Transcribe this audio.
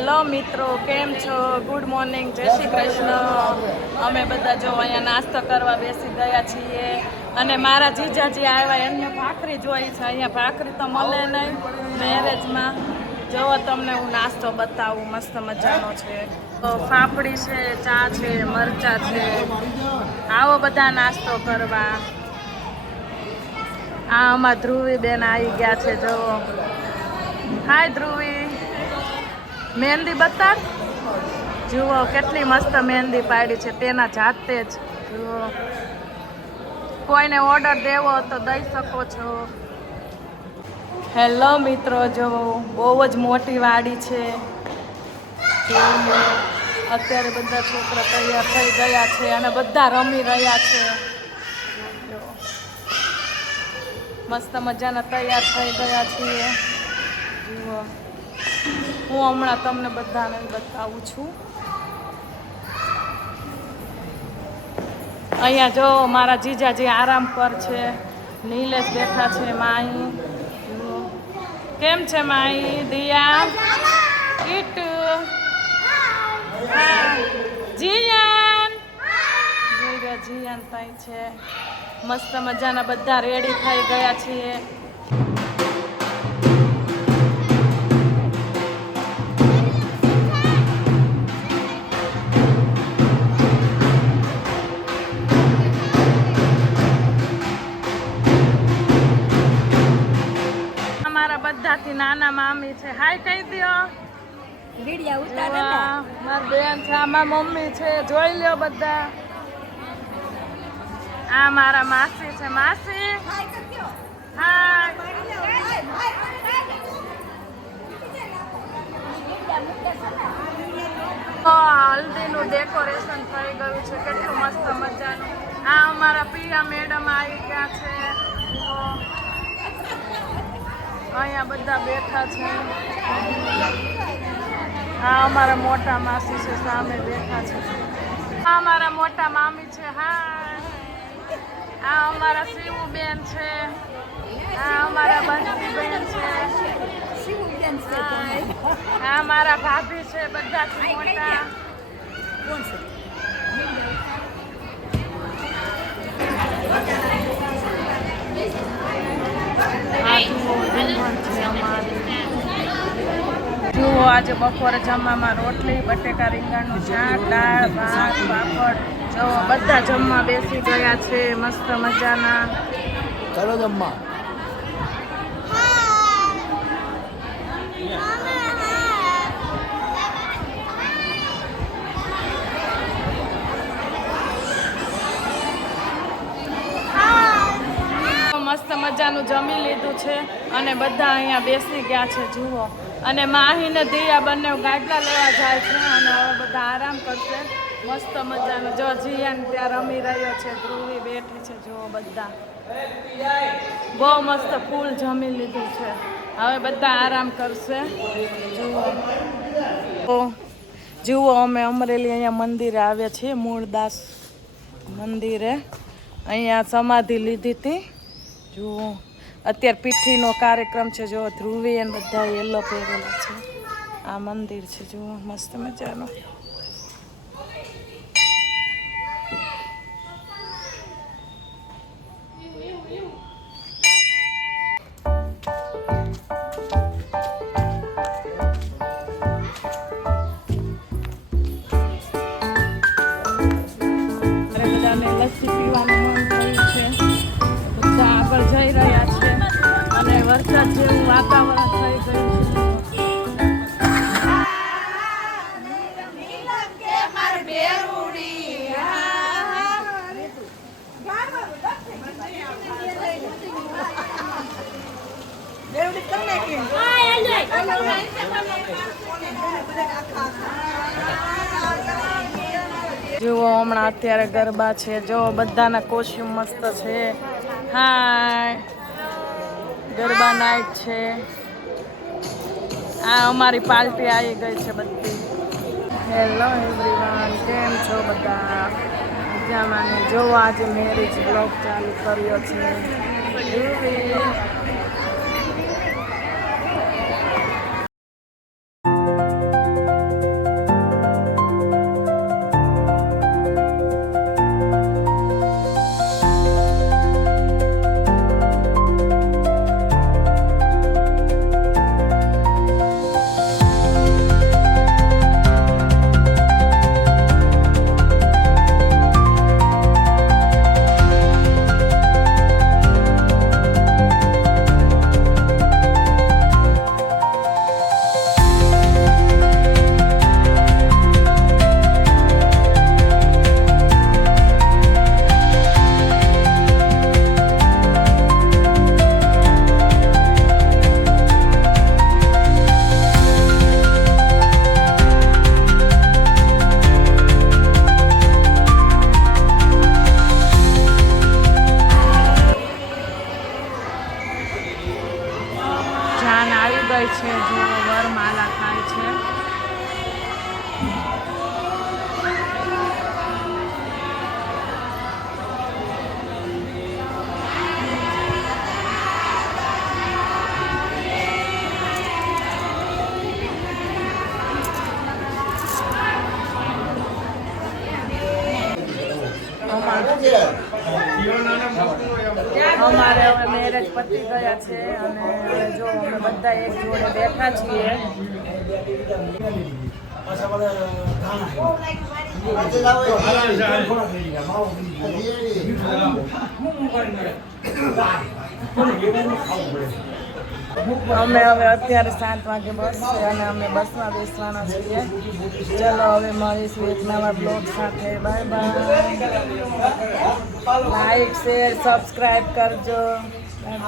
Hello મિત્રો, કેમ છો? ગુડ મોર્નિંગ જય શ્રી કૃષ્ણ. અમે બધા જો અહીંયા નાસ્તો કરવા બેસી ગયા છીએ. અને મારા જીજાજી આવ્યા, એમને ભાખરી જોઈ છે. અહીંયા ભાખરી તો મળે નહીં મેરેજમાં જોવો તમને હું નાસ્તો બતાવું, મસ્ત મજાનો છે. તો ફાફડી છે, ચા છે, મરચા છે. આવો બધા નાસ્તો કરવા. આ અમાર ધ્રુવી બેન આવી ગયા છે જો હાય ધ્રુવી. મહેંદી બતાડ. જુઓ કેટલી મસ્ત મહેંદી પાડી છે, તેના જાતે જ. જુઓ. કોઈને ઓર્ડર દેવો તો દઈ શકો છો. હેલો મિત્રો, જો બહુ જ મોટી વાડી છે. અત્યારે બધા છોકરા તૈયાર થઈ ગયા છે અને બધા રમી રહ્યા છે. મસ્ત મજાના તૈયાર થઈ ગયા છીએ. જુઓ. હું હમણાં તમને બધાને બતાવું છું. અહીંયા જો મારા જીજાજી આરામ પર છે, નીલેશ બેઠા છે માઈ. કેમ છે માઈ દિયા? કીટુ? જીયાન? જીયાન તાઈ છે. મસ્ત મજાના બધા રેડી થઈ ગયા છીએ. વિડિયા ઉતારે વાહ, બેન છે આમાં મમ્મી છે જોઈ લ્યો બધા. આ મારા માસી છે માસી. હા. હલ્દીનું ડેકોરેશન થઈ ગયું છે કેટલું મસ્ત મજાનું. આ અમારા પિયા મેડમ આવી ગયા છે. અહીંયા બધા બેઠા છે. આ અમારા મોટા માસી છે સામે બેઠા છે. હા અમારા મોટા મામી છે હા. આ અમારા શિવુ બેન છે. આ અમારા બંસી બેન છે આ મારા ભાભી છે બધા મોટા. કોણ છે આ જુઓ રીંગણ છે અમારી. જુઓ આજે બપોરે જમવામાં રોટલી બટેકા રીંગણનું શાક દાળ ભાત પાપડ જો બધા જમવા બેસી ગયા છે મસ્ત મજાના. ચાલો જમવા. મસ્ત મજાનું જમી લીધું છે અને બધા અહીંયા બેસી ગયા છે જુઓ. અને માહીને દિયા બંને ગાડલા લેવા જાય છે અને હવે બધા આરામ કરશે. મસ્ત મજાનું. જો જીયાને ત્યાં રમી રહ્યો છે, ધ્રુવી બેઠી છે, જુઓ બધા. બહુ મસ્ત ફૂલ જમી લીધું છે. હવે બધા આરામ કરશે. જુઓ. જુઓ અમે અમરેલી અહીંયા મંદિરે આવ્યા છીએ, મૂળદાસ મંદિરે. અહીંયા સમાધિ લીધી હતી. જુઓ. અત્યારે પીઠીનો કાર્યક્રમ છે જો, ધ્રુવી અને બધા યલો પહેરેલા છે. આ મંદિર છે, જુઓ, મસ્ત મજાનું. વરસાદ જેવું વાતાવરણ થઈ ગયું જુઓ, હમણાં અત્યારે ગરબા છે. જો બધાના કોશ્યુમ મસ્ત છે. હાય ગરબા નાઇટ છે. આ અમારી પાર્ટી આવી ગઈ છે બધી. હેલો એવરીવન કેમ છો બધા? મજામાં જો આજે મેરેજ બ્લોગ ચાલુ કર્યો છે. છે જુઓ વરમાલ આખાય છે Yeah. અમારે હવે મેરેજ પતી ગયા છે અને હવે જો અમે બધા એક જોડે બેઠા છીએ. અમે હવે અત્યારે સાત વાગે બસ છે અને અમે બસમાં બેસવાના છીએ. ચલો હવે મળીશું એક નવા બ્લોગ સાથે. Bye bye like share subscribe કરજો. બાય